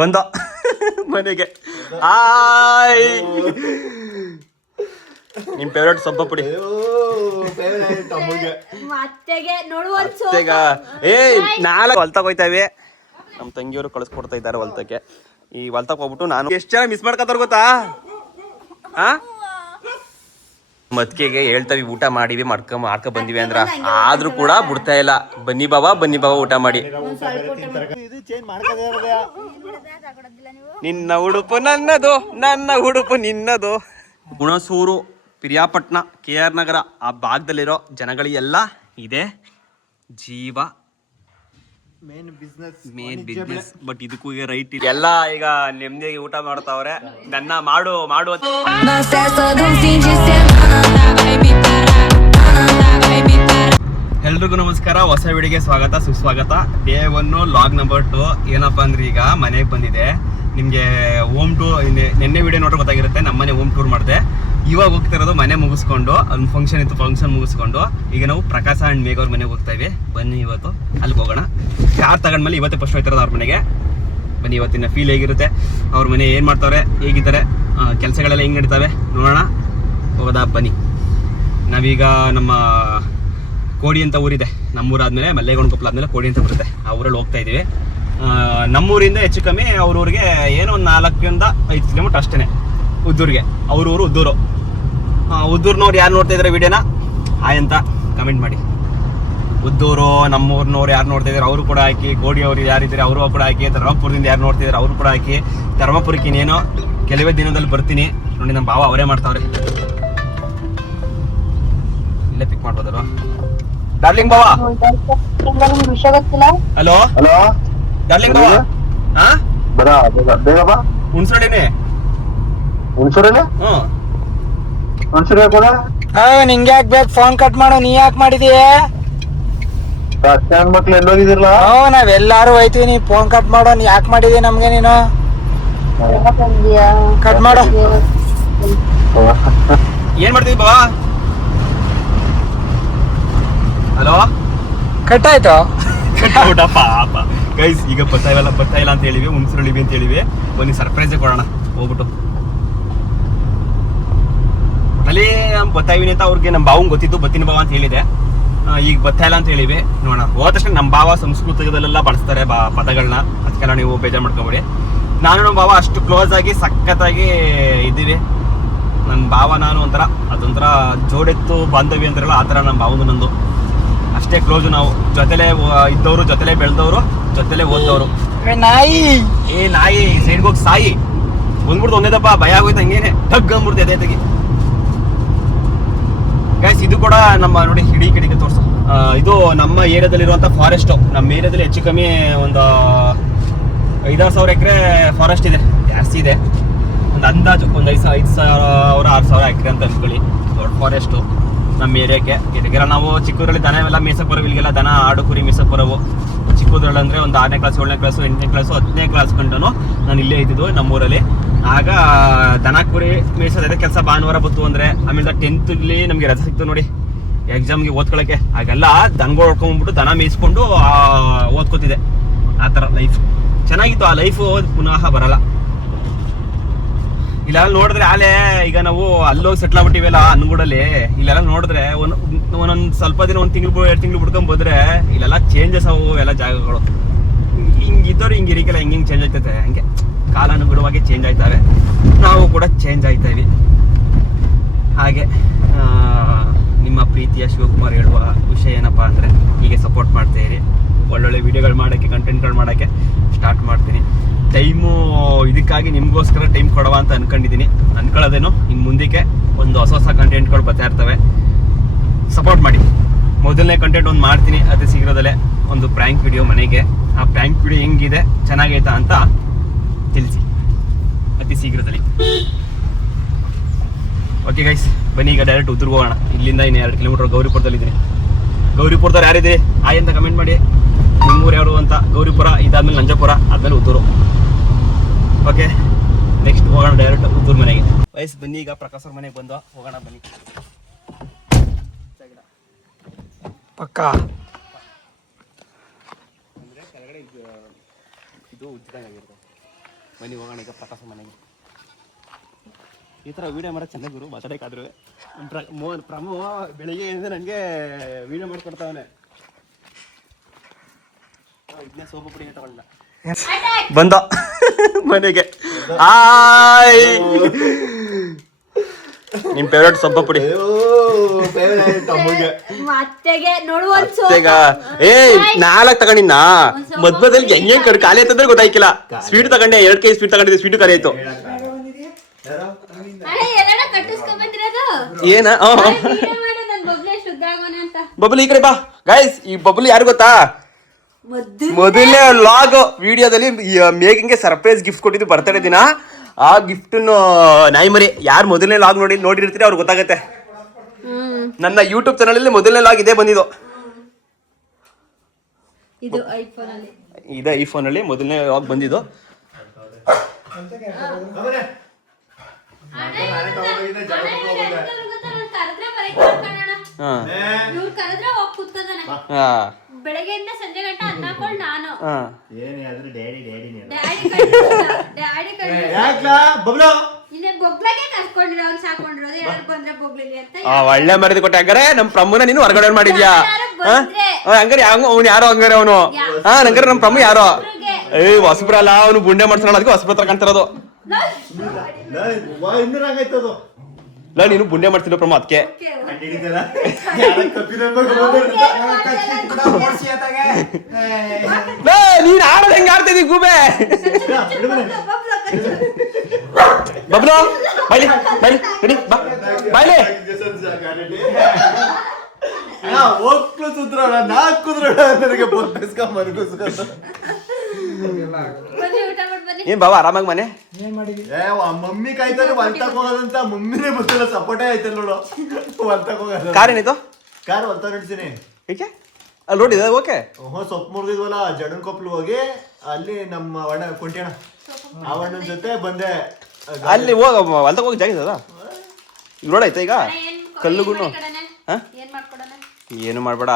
ಬಂದ ಮನೆಗೆ. ಆಯ್ ನಿಮ್ ಫೇವ್ರೇಟ್ ಸೊಪ್ಪ ಪುಡಿ ನಾಲ್ಕು ಹೊಲ್ತಕ್ ಹೋಯ್ತಾವೆ. ನಮ್ ತಂಗಿಯವರು ಕಳಿಸ್ಕೊಡ್ತಾ ಇದ್ದಾರೆ ಹೊಲ್ತಕ್ಕೆ. ಈ ಹೊಲ್ತಕ್ ಹೋಗ್ಬಿಟ್ಟು ನಾನು ಎಷ್ಟು ಜನ ಮಿಸ್ ಮಾಡ್ಕೊತಾರ ಗೊತ್ತಾ? ಮತ್ಕೆಗೆ ಹೇಳ್ತಾವಿ ಊಟ ಮಾಡಿವಿ ಮಾಡ್ಕ ಬಂದಿವಿ ಅಂದ್ರ, ಆದ್ರೂ ಕೂಡ ಬಿಡ್ತಾ ಇಲ್ಲ. ಬನ್ನಿ ಬಾವ ಊಟ ಮಾಡಿ. ನಿನ್ನ ಉಡುಪು ನನ್ನದು, ನನ್ನ ಉಡುಪು ನಿನ್ನದು. ಹುಣಸೂರು, ಪಿರಿಯಾಪಟ್ಟಣ, KR ನಗರ ಆ ಭಾಗದಲ್ಲಿರೋ ಜನಗಳಿಗೆಲ್ಲ ಇದೆ ಜೀವ ಮೇನ್ ಬಿಸ್ನೆಸ್. ಬಟ್ ಇದಕ್ಕೂ ರೈಟ್ ಇದೆ. ಎಲ್ಲ ಈಗ ನೆಮ್ಮದಿಯಾಗಿ ಊಟ ಮಾಡ್ತಾವ್ರೆ. ನನ್ನ ಮಾಡು ಎಲ್ರಿಗೂ ನಮಸ್ಕಾರ. ಹೊಸ ವಿಡಿಯೋಗೆ ಸ್ವಾಗತ ಸುಸ್ವಾಗತ. Day 1 log number 2. ಏನಪ್ಪಾ ಅಂದ್ರೆ ಈಗ ಮನೆಗೆ ಬಂದಿದೆ. ನಿಮ್ಗೆ ಹೋಮ್ ಟೂರ್ ನಿನ್ನೆ ವಿಡಿಯೋ ನೋಡ್ರೆ ಗೊತ್ತಾಗಿರುತ್ತೆ. ನಮ್ಮನೆ ಹೋಮ್ ಟೂರ್ ಮಾಡಿದೆ. ಇವಾಗ ಹೋಗ್ತಿರೋದು ಮನೆ ಮುಗಿಸ್ಕೊಂಡು, ಒಂದು ಫಂಕ್ಷನ್ ಇತ್ತು, ಫಂಕ್ಷನ್ ಮುಗಿಸ್ಕೊಂಡು ಈಗ ನಾವು ಪ್ರಕಾಶ ಅಂಡ್ ಮೇಘ ಅವ್ರ ಮನೆಗೆ ಹೋಗ್ತಾ ಇವಿ. ಬನ್ನಿ ಇವತ್ತು ಅಲ್ಲಿಗೆ ಹೋಗೋಣ. ಕಾರ್ ತಗೊಂಡ್ಮೇಲೆ ಇವತ್ತೇ ಫಸ್ಟ್ ಹೋಗ್ತಿರೋದು ಅವ್ರ ಮನೆಗೆ. ಬನ್ನಿ ಇವತ್ತಿನ ಫೀಲ್ ಹೇಗಿರುತ್ತೆ, ಅವ್ರ ಮನೆ ಏನು ಮಾಡ್ತಾವ್ರೆ, ಹೇಗಿದ್ದಾರೆ, ಕೆಲಸಗಳೆಲ್ಲ ಹೆಂಗೆ ನಡೀತಾವೆ ನೋಡೋಣ. ಹೋಗೋದಾ ಬನ್ನಿ. ನಾವೀಗ ನಮ್ಮ ಕೋಡಿ ಅಂತ ಊರಿದೆ, ನಮ್ಮೂರಾದ್ಮೇಲೆ ಮಲ್ಲೇಗೊಂಡ್ಕೊಪ್ಪಲ ಆದ್ಮೇಲೆ ಕೋಡಿ ಅಂತ ಬರುತ್ತೆ, ಆ ಊರಲ್ಲಿ ಹೋಗ್ತಾ ಇದೀವಿ. ನಮ್ಮೂರಿಂದ ಹೆಚ್ಚು ಕಮ್ಮಿ ಅವ್ರೂರಿಗೆ ಏನೋ 4 ರಿಂದ 5 ಕಿಲೋಮೀಟರ್ ಅಷ್ಟೇ ಉದ್ದೂರಿಗೆ. ಅವ್ರೂರು ಉದ್ದೂರು. ಉದ್ದೂರ್ನವ್ರು ಯಾರು ನೋಡ್ತಾ ಇದ್ದಾರೆ ವಿಡಿಯೋನ ಆಯ್ ಅಂತ ಕಮೆಂಟ್ ಮಾಡಿ. ಉದ್ದೂರು ನಮ್ಮೂರ್ನವ್ರು ಯಾರು ನೋಡ್ತಾ ಇದ್ದಾರೆ ಅವರು ಕೂಡ ಹಾಕಿ. ಕೋಡಿ ಅವ್ರು ಯಾರಿದ್ದಾರೆ ಅವರು ಕೂಡ ಹಾಕಿ. ಧರ್ಮಪುರದಿಂದ ಯಾರು ನೋಡ್ತಿದ್ದಾರೆ ಅವರು ಕೂಡ ಹಾಕಿ. ಧರ್ಮಪುರಕ್ಕೆ ಇನ್ನೇನೋ ಕೆಲವೇ ದಿನದಲ್ಲಿ ಬರ್ತೀನಿ ನೋಡಿ. ನಮ್ಮ ಭಾವ ಅವರೇ ಮಾಡ್ತಾವ್ರೆ. ಇಲ್ಲೇ ಪಿಕ್ ಮಾಡ್ಬೋದಲ್ವಾ ಡಾರ್ಲಿಂಗ್ ಭಾವ? ಹಲೋ ಡಾರ್ಲಿಂಗ್ ಭಾವ. ಹುಣ್ಸೋಳಿನೇ ನಿಂಗೆ ಯಾಕೆ ಬೇಕು? ಫೋನ್ ಕಟ್ ಮಾಡೋ. ನೀ ಯಾಕೆ ಮಾಡಿದೀಯ? ಮಕ್ಳು ಎಲ್ಲೋಗಿದಿರಲ್ಲ? ನಾವೆಲ್ಲಾರು ಹೋಯ್ತೀವಿ. ನೀ ಫೋನ್ ಕಟ್ ಮಾಡೋ. ನೀ ಯಾಕೆ ಮಾಡಿದಿ ನಮ್ಗೆ? ನೀನು ಕಟ್ ಮಾಡೋ. ಏನ್ ಮಾಡ್ತೀವಿ ಬಾವಾ? ಹಲೋ ಕಟ್ ಆಯ್ತು. ಕಟ್ಟ ಪಾಪ ಗೈಸ್. ಈಗ ಬರ್ತಾ ಇಲ್ಲ ಅಂತ ಹೇಳಿವಿ, ಹುಣಸೂರಳಿವಿ ಅಂತ ಹೇಳಿವಿ. ಬನ್ನಿ ಸರ್ಪ್ರೈಸ್ ಕೊಡೋಣ ಹೋಗ್ಬಿಟ್ಟು. ಅಲ್ಲಿ ಬರ್ತಾ ಇದೀನಿ ಅಂತ ಅವ್ರಿಗೆ ನಮ್ಮ ಭಾವಂಗೆ ಗೊತ್ತಿತ್ತು. ಬತ್ತಿನ ಭಾವ ಅಂತ ಹೇಳಿದೆ. ಈಗ ಬರ್ತಾ ಇಲ್ಲ ಅಂತ ಹೇಳಿವಿ. ನೋಡೋಣ. ಹೋದ ತಕ್ಷಣ ನಮ್ಮ ಭಾವ ಸಂಸ್ಕೃತದಲ್ಲೆಲ್ಲ ಬಳಸ್ತಾರೆ ಪದಗಳನ್ನ. ಅದಕ್ಕೆಲ್ಲ ನೀವು ಬೇಜಾರು ಮಾಡ್ಕೊಬೇಡಿ. ನಾನು ನಮ್ಮ ಭಾವ ಅಷ್ಟು ಕ್ಲೋಸ್ ಆಗಿ ಸಖತ್ತಾಗಿ ಇದ್ದೀವಿ. ನನ್ನ ಭಾವ ನಾನು ಒಂಥರ ಅದೊಂಥರ ಜೋಡೆತ್ತು ಬಾಂಧವ್ಯ ಅಂತಾರಲ್ಲ, ಆ ಥರ ನಮ್ಮ ಭಾವನು ನಂದು ಅಷ್ಟೇ ಕ್ಲೋಸು. ನಾವು ಜೊತೆಲೇ ಇದ್ದವರು, ಜೊತೆಲೇ ಬೆಳೆದವರು, ಜೊತೆಲೇ ಓದ್ದವರು. ನಾಯಿ ಸೈಡ್ಗೆ ಹೋಗಿ ಸಾಯಿ ಬಂದ್ಬಿಡ್ತು. ಒಂದೇದಪ್ಪ ಭಯ ಆಗೋಯ್ತು. ಹಂಗೇನೆ ಟಗ್ ಅಂದ್ಬಿಡ್ತು ಎದೆ ತೆಗಿ. ಗೈಸ್ ಇದು ಕೂಡ ನಮ್ಮ ನೋಡಿ ಹಿಡಿ ಕಿಡಿಗೆ ತೋರಿಸು. ಇದು ನಮ್ಮ ಏರಿಯಾದಲ್ಲಿರುವಂಥ ಫಾರೆಸ್ಟು. ನಮ್ಮ ಏರಿಯಾದಲ್ಲಿ ಹೆಚ್ಚು ಕಮ್ಮಿ ಒಂದು 5,000 ಎಕರೆ ಫಾರೆಸ್ಟ್ ಇದೆ, ಜಾಸ್ತಿ ಇದೆ. ಒಂದು ಅಂದಾಜು ಒಂದು 5,000 6,000 ಎಕರೆ ಅಂತ ಅಂದ್ಕೊಳ್ಳಿ. ದೊಡ್ಡ ಫಾರೆಸ್ಟು ನಮ್ಮ ಏರಿಯಾಕ್ಕೆ. ಇದಕ್ಕೆಲ್ಲ ನಾವು ಚಿಕ್ಕೂರಲ್ಲಿ ದನ ಎಲ್ಲ ಮೇಸಕ್ಕೆ ಬರೋವು. ಇಲ್ಲಿಗೆಲ್ಲ ದನ ಆಡು ಕುರಿ ಮೇಸಕ್ಕೆ ಬರೋವು. ಚಿಕ್ಕೂರಲ್ಲಿ ಅಂದರೆ ಒಂದು 6ನೇ ಕ್ಲಾಸ್ 7ನೇ ಕ್ಲಾಸು 8ನೇ ಕ್ಲಾಸು 10ನೇ ಕ್ಲಾಸ್ ಗಂಟನು ನಾನು ಇಲ್ಲೇ ಇದ್ದಿದ್ದು ನಮ್ಮೂರಲ್ಲಿ. ಆಗ ದನ ಕುರಿ ಮೇಯಿಸೋದೇ ಕೆಲಸ. ಭಾನುವಾರ ಬತ್ತು ಅಂದರೆ ಆಮೇಲೆ 10th ನಮಗೆ ರಜೆ ಸಿಕ್ತು ನೋಡಿ ಎಕ್ಸಾಮ್ಗೆ ಓದ್ಕೊಳ್ಳೋಕ್ಕೆ. ಆಗೆಲ್ಲ ದನಗಳು ಹೊಡ್ಕೊಂಡ್ಬಿಟ್ಟು ದನ ಮೇಯಿಸ್ಕೊಂಡು ಓದ್ಕೋತಿದ್ದೆ. ಆ ಥರ ಲೈಫ್ ಚೆನ್ನಾಗಿತ್ತು. ಆ ಲೈಫು ಪುನಃ ಬರಲ್ಲ. ಇಲ್ಲೆಲ್ಲ ನೋಡಿದ್ರೆ ಆಲೇ ಈಗ ನಾವು ಅಲ್ಲೋಗಿ ಸೆಟ್ಲ್ ಆಗ್ಬಿಟ್ಟಿವೆಲ್ಲ ಅನ್ಗೂಡಲ್ಲಿ. ಇಲ್ಲೆಲ್ಲ ನೋಡಿದ್ರೆ ಒಂದೊಂದು ಸ್ವಲ್ಪ ದಿನ 1 ತಿಂಗಳು 2 ತಿಂಗಳು ಬಿಡ್ಕೊಂಡ್ ಹೋದ್ರೆ ಇಲ್ಲೆಲ್ಲ ಚೇಂಜಸ್ ಅವು ಎಲ್ಲ ಜಾಗಗಳು. ಹಿಂಗಿದ್ದವ್ರು ಹಿಂಗೆ ಇರಿಕೆಲ್ಲ ಹಿಂಗೆ ಚೇಂಜ್ ಆಗ್ತೈತೆ. ಹಂಗೆ ಕಾಲಾನುಗುಣವಾಗಿ ಚೇಂಜ್ ಆಯ್ತವೆ. ನಾವು ಕೂಡ ಚೇಂಜ್ ಆಯ್ತಾಯಿವಿ. ಹಾಗೆ ನಿಮ್ಮ ಪ್ರೀತಿಯ ಶಿವಕುಮಾರ್ ಹೇಳುವ ವಿಷಯ ಏನಪ್ಪ ಅಂದರೆ, ಹೀಗೆ ಸಪೋರ್ಟ್ ಮಾಡ್ತಾಯಿರಿ. ಒಳ್ಳೊಳ್ಳೆ ವಿಡಿಯೋಗಳು ಮಾಡೋಕ್ಕೆ, ಕಂಟೆಂಟ್ಗಳು ಮಾಡೋಕ್ಕೆ ಸ್ಟಾರ್ಟ್ ಮಾಡ್ತೀನಿ. ಟೈಮು ಇದಕ್ಕಾಗಿ ನಿಮಗೋಸ್ಕರ ಟೈಮ್ ಕೊಡುವ ಅಂತ ಅನ್ಕೊಳ್ಳೋದೇನು. ಇನ್ನು ಮುಂದಕ್ಕೆ ಒಂದು ಹೊಸ ಕಂಟೆಂಟ್ಗಳು ಬರ್ತಾ ಇರ್ತವೆ. ಸಪೋರ್ಟ್ ಮಾಡಿ. ಮೊದಲನೇ ಕಂಟೆಂಟ್ ಒಂದು ಮಾಡ್ತೀನಿ ಅತಿ ಶೀಘ್ರದಲ್ಲೇ, ಒಂದು ಪ್ರ್ಯಾಂಕ್ ವಿಡಿಯೋ ಮನೆಗೆ. ಆ ಪ್ರ್ಯಾಂಕ್ ವಿಡಿಯೋ ಹೆಂಗಿದೆ, ಚೆನ್ನಾಗೈತಾ ಅಂತ ತಿಳಿಸಿ ಅತಿ ಶೀಘ್ರದಲ್ಲಿ. ಓಕೆ ಗೈಸ್, ಬನ್ನಿ ಈಗ ಡೈರೆಕ್ಟ್ ಉದ್ರಿಗೆ ಹೋಗೋಣ. ಇಲ್ಲಿಂದ ಇನ್ನು 2 ಕಿಲೋಮೀಟರ್ ಗೌರಿಪುರದಲ್ಲಿದ್ದೀನಿ. ಗೌರಿಪುರದವ್ರು ಯಾರಿದೆ ಆಯ್ ಅಂತ ಕಮೆಂಟ್ ಮಾಡಿ. ನಿಮ್ಮೂರು ಯಾರು ಅಂತ. ಗೌರಿಪುರ ಇದಾದ್ಮೇಲೆ ನಂಜಪುರ, ಆದ್ಮೇಲೆ ಉದ್ದೂರು. ಓಕೆ, ನೆಕ್ಸ್ಟ್ ಹೋಗೋಣ ಡೈರೆಕ್ಟ್ ಉದ್ದೂರು ಮನೆಗೆ. ವಯಸ್ಸು ಬನ್ನಿ. ಈಗ ಪ್ರಕಾಶ್ ಅವ್ರ ಮನೆಗೆ ಬಂದು ಹೋಗೋಣ ಬನ್ನಿ. ಪಕ್ಕ ಅಂದರೆ ಕೆಳಗಡೆ ಇದು ಉಜ್ಜಿದಂಗಾಗಿರುತ್ತೆ. ಬನ್ನಿ ಹೋಗೋಣ ಈಗ ಪ್ರಕಾಶ ಮನೆಗೆ. ಈ ಥರ ವೀಡಿಯೋ ಮಾಡೋದು ಚೆನ್ನಾಗಿ ಗುರು ಮಾತಾಡೋಕ್ಕಾದ್ರು. ಪ್ರಮೋ ಬೆಳಿಗ್ಗೆ ನನಗೆ ವೀಡಿಯೋ ಮಾಡ್ಕೊಡ್ತಾವನೆ. ಇದನ್ನೇ ಸೋಪು ಪುಡಿ ತಗೊಂಡ ಬಂದ ಮನೆಗೆ. ಆಯ್ ನಿಮ್ ಫೇವ್ರೇಟ್ ಸೊಪ್ಪ ಪುಡಿ ಏ 4 ತಗೊಂಡಿನ ಮದ್ಬದಲ್ಲಿ ಹೆಂಗೆ ಕಡೆ ಖಾಲಿ ಆಯ್ತಂದ್ರೆ ಗೊತ್ತಾಯ್ಕಿಲ್ಲ. ಸ್ವೀಟ್ ತಗೊಂಡೆ 2 kg ಸ್ವೀಟ್ ತಗೊಂಡಿದ್ದೆ, ಸ್ವೀಟ್ ಖಾಲಿ ಆಯ್ತು. ಏನ ಬಬ್ಲು ಈ ಕಡೆ ಬಾ ಗೈಸ್. ಈ ಬಬ್ಲು ಯಾರು ಗೊತ್ತಾ, ಮೊದಲನೇ ಲಾಗ್ ವಿಡಿಯೋದಲ್ಲಿ ಮೇಕಿಂಗ್ಗೆ ಸರ್ಪ್ರೈಸ್ ಗಿಫ್ಟ್ ಕೊಟ್ಟಿದ್ದು ಬರ್ತಡೇ ದಿನ. ಆ ಗಿಫ್ಟ್ ನಾಯಿ ಮರಿ ಯಾರು ಮೊದಲನೇ ಲಾಗ್ ನೋಡಿರ್ತೀರಿ ಅವ್ರಿಗೆ ಗೊತ್ತಾಗತ್ತೆ. ನನ್ನ ಯೂಟ್ಯೂಬ್ ಚಾನಲ್ ಅಲ್ಲಿ ಮೊದಲನೇ ಲಾಗ್ ಇದೇ ಬಂದಿದ್ದು. ಇದೇ ಐಫೋನ್ ಅಲ್ಲಿ ಮೊದಲನೇ ಲಾಗ್ ಬಂದಿದ್ದು. ಬೆಳಗ್ಗೆಯಿಂದ ಸಂಜೆ ಗಂಟೆ ಅನ್ನ ಹಾಕೊಂಡು ನಾನು ಬೊಗ್ಲಾಗೆ ಕರ್ಕೊಂಡಿರೋ ಅವ್ನು ಸಾಕೊಂಡಿರೋದು ಯಾರು ಬಂದ್ರೆ ಬೊಗ್ಲಿಗೆ ಅಂತ ಒಳ್ಳೆ ಮರದಿ ಕೊಟ್ಟೆ. ಹಂಗಾರೆ ನಮ್ ಪ್ರಮ್ಮನ ನೀನು ಹೊರಗಡೆ ಮಾಡಿದ್ಯಾ? ಹಂಗಾರೆ ಅವ್ನು ಯಾರೋ ಹಂಗಾರೆ ಅವನು ಹಂಗಾರೆ ನಮ್ ಪ್ರಮ್ಮ ಯಾರೋ ಹೊಸಬ್ರಲ್ಲ ಅವನು ಬುಂಡೆ ಮಾಡ್ಸೋಣ. ಅದಕ್ಕೆ ಹೊಸಬ್ರ ಹತ್ರ ಕಾಣ್ತಿರೋದು. ನೀನು ಬುಂಡೆ ಮಾಡ್ತಿರೋ ಪ್ರಮ ಅದಕ್ಕೆ ನೀನ್ ಆಡೋದ್ ಹೆಂಗ ಆಡ್ತಿದ್ದಿ ಗೂಬೆ. ಬಬ್ಲು ಬೈಲಿ ಬೈಲಿ ರೆಡಿ ಬಾ ಬೈಲಿ. ಹೋಗ್ಲು ಸುದ್ರ ನಾಲ್ಕು ಕುದ್ರ ನನಗೆ ಏನ್ ಬಾವ ಆರಾಮಾಗಿ ಮನೆ ಮಮ್ಮಿ ಕಾಯ್ತಾರೆ ಹೊಲ್ತಕ್ ಹೋಗೋದಂತ. ಮಮ್ಮಿನೇ ಗೊತ್ತಿಲ್ಲ, ಸಪೋರ್ಟೇ ಆಯ್ತಲ್ಲ ನೋಡು. ಹೊಲ್ತಕ್ ಹೋಗೋದು ಕಾರ್ ಏನಿತ್ತು? ಕಾರ್ ಹೊಲ್ತ ನಡ್ತೀನಿ. ಏಕೆ ಅಲ್ಲಿ ನೋಡಿದ? ಓಕೆ ಸೊಪ್ಪು ಮುರಿದಿದ್ವಲ್ಲ ಜಡನ್ ಕೊಪ್ಲು ಹೋಗಿ ಅಲ್ಲಿ ನಮ್ಮ ಅಣ್ಣ ಕುಂಟಿಯಣ್ಣ ಆ ಅಣ್ಣನ ಜೊತೆ ಬಂದೆ. ಅಲ್ಲಿ ಹೋಗ ಹೊಲ್ತಕ್ ಹೋಗಿ ಜಾಗ ಇದದ ಈಗ ನೋಡಾಯ್ತಾ ಈಗ ಕಲ್ಲುಗುನು. ಏನು ಮಾಡ್ಬೇಡ,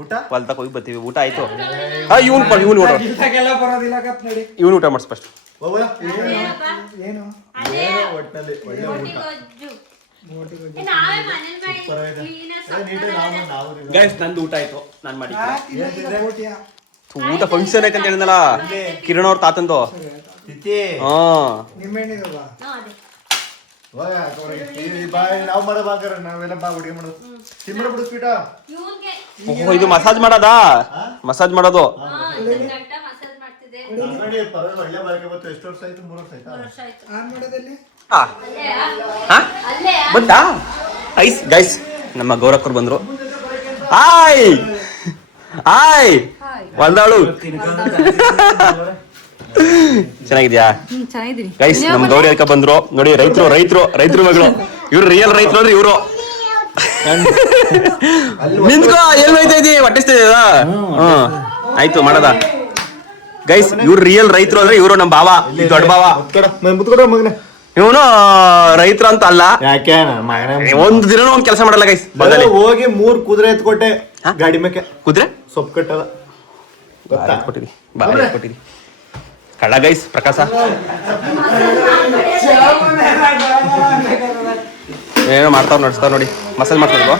ಊಟ ಹೊಲ್ತಕ್ ಹೋಗಿ ಬರ್ತೀವಿ. ಊಟ ಆಯ್ತು. ಇವನು ಊಟ ಮಾಡಿಸ್ ಫಸ್ಟ್. ಗೈಸ್ ನಂದು ಊಟ ಆಯ್ತು, ನಾನ್ ಮಾಡಿ ಊಟ ಫಂಕ್ಷನ್ ಐತೆ ಅಂತ ಹೇಳಿದ್ನಲ್ಲ ಕಿರಣ್ ಅವ್ರ ತಾತಂದು. ಇದು ಮಸಾಜ್ ಮಾಡೋದಾ? ಮಸಾಜ್ ಮಾಡೋದು ಬಂತಾ? ಐಸ್ ಗೈಸ್ ನಮ್ಮ ಗೌರಕ್ಕರು ಬಂದ್ರು. ಆಯ್ ಆಯ್ ಒಂದಾಳು ಚೆನ್ನಾಗಿದ್ಯಾ ಗೈಸ್? ನಮ್ ಗೌರಿ ಅದಕ್ಕ ಬಂದ್ರು ನೋಡಿ. ರೈತರು ಮಗಳು ಇವ್ರು. ರಿಯಲ್ ರೈತರು ಅಂದ್ರೆ ಇವ್ರು. ನಿಂತ್ಕೋ, ಎಲ್ಲಿ ಹೋಯ್ತಾ ಇದೀ? ಹೊಟ್ಟಿಸ್ತಿದ ಆಯ್ತು ಮಾಡದ ಗೈಸ್. ಇವ್ರು ರಿಯಲ್ ರೈತರು ಅಂದ್ರೆ ಇವ್ರು ನಮ್ ಭಾವ, ದೊಡ್ಡ ಭಾವ. ಇವನು ರೈತರು ಅಂತ ಅಲ್ಲ, ಒಂದ್ ದಿನ ಒಂದ್ ಕೆಲಸ ಮಾಡಲ್ಲ ಗೈಸ್. ಹೋಗಿ 3 ಕುದುರೆ ಎತ್ಕೊಟ್ಟೆ ಗಾಡಿ ಮೇಲೆ. ಕುದುರೆ ಸೊಪ್ಪು ಕಟ್ಟಲ್ಲ ಕೊಟ್ಟಿರಿ ಕಳ್ಳ ಗೈಸ್. ಪ್ರಕಾಶ ಏನೋ ಮಾಡ್ತಾವ್ ನಡ್ಸ್ತಾವ್ ನೋಡಿ. ಮಸಾಜ್ ಮಾಡ್ತಾವ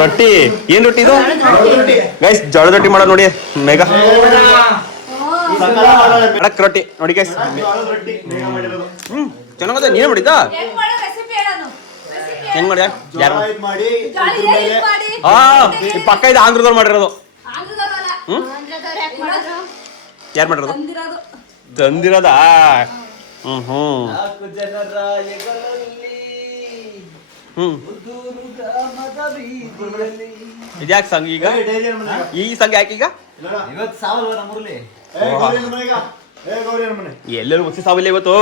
ರೊಟ್ಟಿ. ಏನ್ ರೊಟ್ಟಿ ಇದು ಗೈಸ್? ಜೋಳದ ರೊಟ್ಟಿ ಮಾಡೋದು ನೋಡಿ ಮೇಘ. ಕಡಕ್ ರೊಟ್ಟಿ ನೋಡಿ ಗೈಸ್. ಚೆನ್ನಾಗದ. ನೀನೇ ಮಾಡಿದ್ದ? ಹೆಂಗ್ ಮಾಡ್ಯಾ? ಯಾರು ಪಕ್ಕ ಇದು ಆಂಧ್ರದವ್ರು ಮಾಡಿರೋದು. ಯಾರು ಮಾಡಿರೋದು? ತಂದಿರೋದಾ? ಇದ್ಯಾಕೆ ಸಂಘ ಈಗ? ಈ ಸಂಘ ಯಾಕೆ ಈಗ? ಎಲ್ಲರೂ ಮುಗಿಸಿ ಸಾವಿಲ್ಲ ಇವತ್ತು.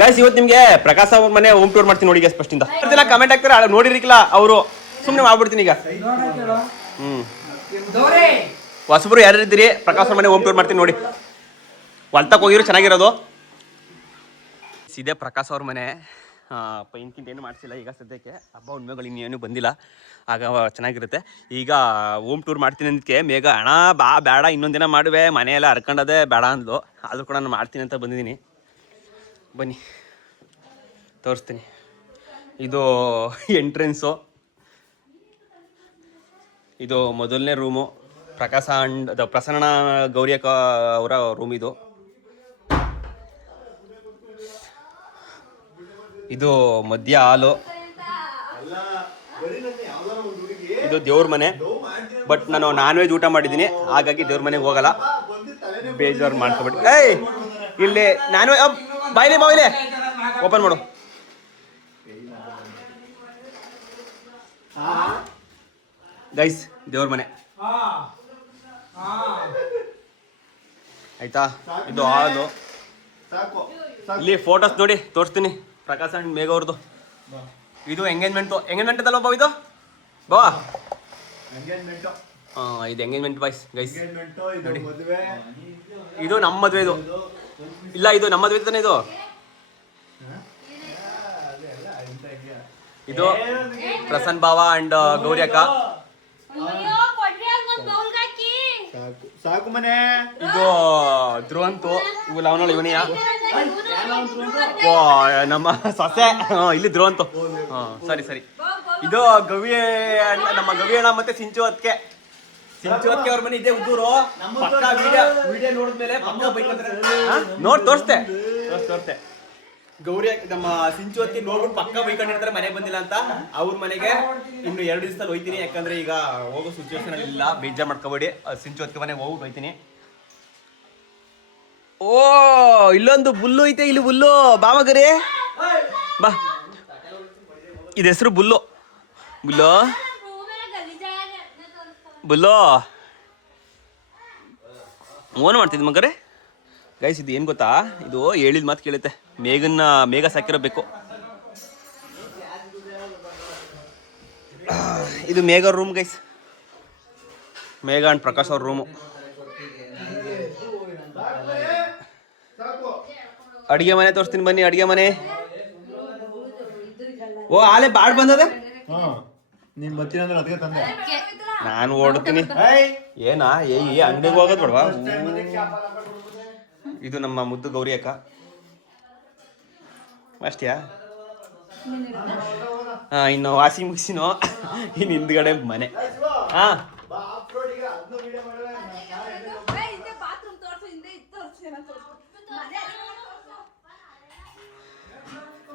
ಗೈಸ್ ಇವತ್ತು ನಿಮ್ಗೆ ಪ್ರಕಾಶ್ ಅವ್ರ ಮನೆ ಹೋಮ್ ಟೂರ್ ಮಾಡ್ತೀನಿ ನೋಡಿ ಗೈಸ್. ಫಸ್ಟ್ ಇಂದ ಕಮೆಂಟ್ ಹಾಕ್ತಾರೆ ನೋಡಿರ್ಲಿಲ್ಲ ಅವರು, ಸುಮ್ಮನೆ ಮಾಡ್ಬಿಡ್ತೀನಿ ಈಗ. ಹೊಸಬ್ರು ಯಾರು ಇದ್ದೀರಿ ಪ್ರಕಾಶ್ ಅವ್ರ ಮನೆ ಹೋಮ್ ಟೂರ್ ಮಾಡ್ತೀನಿ ನೋಡಿ. ಹೊಲ್ತಕ್ ಹೋಗಿರೋ ಚೆನ್ನಾಗಿರೋದು. ಇದೇ ಪ್ರಕಾಶ್ ಅವ್ರ ಮನೆ. ಪೈನ್ಕಿಂತ ಏನು ಮಾಡಿಸಿಲ್ಲ ಈಗ ಸದ್ಯಕ್ಕೆ. ಹಬ್ಬ ಹುಣ್ಮೆಗಳು ಇನ್ನೇನು ಬಂದಿಲ್ಲ, ಆಗ ಚೆನ್ನಾಗಿರುತ್ತೆ. ಈಗ ಹೋಮ್ ಟೂರ್ ಮಾಡ್ತೀನಿ ಅಂದಕ್ಕೆ ಮೇಘ ಅಣ್ಣ ಬಾ ಬೇಡ ಇನ್ನೊಂದಿನ ಮಾಡುವೆ ಮನೆಯೆಲ್ಲ ಹರ್ಕೊಂಡದೆ ಬೇಡ ಅಂದ್ಲು. ಆದರೂ ಕೂಡ ನಾನು ಮಾಡ್ತೀನಿ ಅಂತ ಬಂದಿದ್ದೀನಿ. ಬನ್ನಿ ತೋರಿಸ್ತೀನಿ. ಇದು ಎಂಟ್ರೆನ್ಸು, ಇದು ಮೊದಲನೇ ರೂಮು. ಪ್ರಕಾಶ ಅಂಡ್ ಪ್ರಸನ್ನ ಗೌರಿಯಕ್ಕ ಅವರ ರೂಮ್ ಇದು. ಇದು ಮಧ್ಯ ಹಾಲು. ಇದು ದೇವ್ರ ಮನೆ. ಬಟ್ ನಾನು ನಾನ್ ವೆಜ್ ಊಟ ಮಾಡಿದ್ದೀನಿ, ಹಾಗಾಗಿ ದೇವ್ರ ಮನೆಗೆ ಹೋಗಲ್ಲ, ಬೇಜಾರು ಮಾಡ್ಕೊಬಿಟ್ಟು. ಏಯ್ ಇಲ್ಲಿ ನಾನ್ ವೆಜ್ ಬಾಯ್ಲಿ ಬಾಯ್ಲಿ ಓಪನ್ ಮಾಡು. ಗೈಸ್ ದೇವ್ರ ಮನೆ ಆಯ್ತಾ. ಇದು ಹಾಲು. ಇಲ್ಲಿ ಫೋಟೋಸ್ ನೋಡಿ ತೋರಿಸ್ತೀನಿ, ಪ್ರಕಾಶ್ ಅಂಡ್ ಮೇಘ ಅವ್ರದ್ದು. ಇದು ಎಂಗೇಜ್ಮೆಂಟ್ ಅದಲ್ವ ಬಾವ ಇದು ಬಾವಾ? ಇದು ಎಂಗೇಜ್ಮೆಂಟ್ ಬಾಯ್ಸ್ ಗೈಸ್. ಇದು ನಮ್ಮ ಮದುವೆ. ಇದು ಇಲ್ಲ, ಇದು ನಮ್ಮ ಮದುವೆ ತಾನೆ. ಇದು ಪ್ರಸನ್ನ ಭಾವ ಅಂಡ್ ಗೌರಿ ಅಕ್ಕ. ಸಾಕು ಮನೆ. ಇದು ಧ್ರುವಂತು, ಇವು ಲವನೋಳು ಇವನಿಯ ನಮ್ಮ ಸೊಸೆ. ಇಲ್ಲಿ ಧ್ರುವಂತು. ಸರಿ. ಇದು ನಮ್ಮ ಗವಿ ಅಣ್ಣ ಮತ್ತೆ ಸಿಂಚು ಅತ್ಕೆ ಅವ್ರ ಮನೆ ಇದೆ ಉದ್ದೂರು. ಪಕ್ಕ ವಿಡಿಯೋ ನೋಡಿದ್ಮೇಲೆ ಪಕ್ಕ ಬೈಕ್ ನೋಡಿ ತೋರಿಸ್ತೆ. ಗೌರಿ ನಮ್ಮ ಸಿಂಚು ಅತ್ಕೆ ನೋಡ್ಬಿಟ್ಟು ಪಕ್ಕ ಬೈಕೊಂಡಿರ್ತಾರೆ ಮನೆಗೆ ಬಂದಿಲ್ಲ ಅಂತ. ಅವ್ರ ಮನೆಗೆ ಇನ್ನು 2 ದಿವಸದಲ್ಲಿ ಹೋಯ್ತೀನಿ, ಯಾಕಂದ್ರೆ ಈಗ ಹೋಗೋ ಸಿಚುವೇಶನ್ ಅಲ್ಲಿ ಇಲ್ಲ. ಬೇಜಾರ್ ಮಾಡ್ಕೋಬೇಡಿ, ಸಿಂಚು ಅತ್ಕೆ ಮನೆಗೆ ಹೋಗಿ ಹೋಯ್ತೀನಿ. ಓ ಇಲ್ಲೊಂದು ಬುಲ್ಲು ಐತೆ, ಇಲ್ಲಿ ಬುಲ್ಲು ಬಾಮಗರಿ ಬಾ. ಇದು ಹೆಸರು ಬುಲ್ಲು. ಓನ್ ಮಾಡ್ತಿದ್ ಮಗರೇ. ಗೈಸ್ ಇದು ಏನು ಗೊತ್ತಾ, ಇದು ಹೇಳಿದ ಮಾತು ಕೇಳುತ್ತೆ. ಮೇಘ ಸಾಕಿರಬೇಕು. ಇದು Megha room guys, Megha and Prakash ಅವ್ರ ರೂಮು. ಅಡಿಗೆ ಮನೆ ತೋರಿಸ್ತೀನಿ ಬನ್ನಿ. ಅಡಿಗೆ ಮನೆ. ಓ ಆಲೆ ಬಾಡ್ ಬಂದದೆ. ನೀನ್ ಬರ್ತೀನಿ ಅಂದ್ರೆ ಅದಕ್ಕೆ ತಂದೆ. ನಾನು ಓಡ್ತೀನಿ. ಏನಾ ಅಂಗಡಿಗೆ ಹೋಗೋದು ಬೇಡವಾ? ಇದು ನಮ್ಮ ಮುದ್ದು ಗೌರಿ ಅಕ್ಕ ಅಷ್ಟೇಯಾ? ಇನ್ನು ವಾಷಿಂಗ್ ಮಿಷಿನು, ಇನ್ನು ಹಿಂದ್ಗಡೆ ಮನೆ.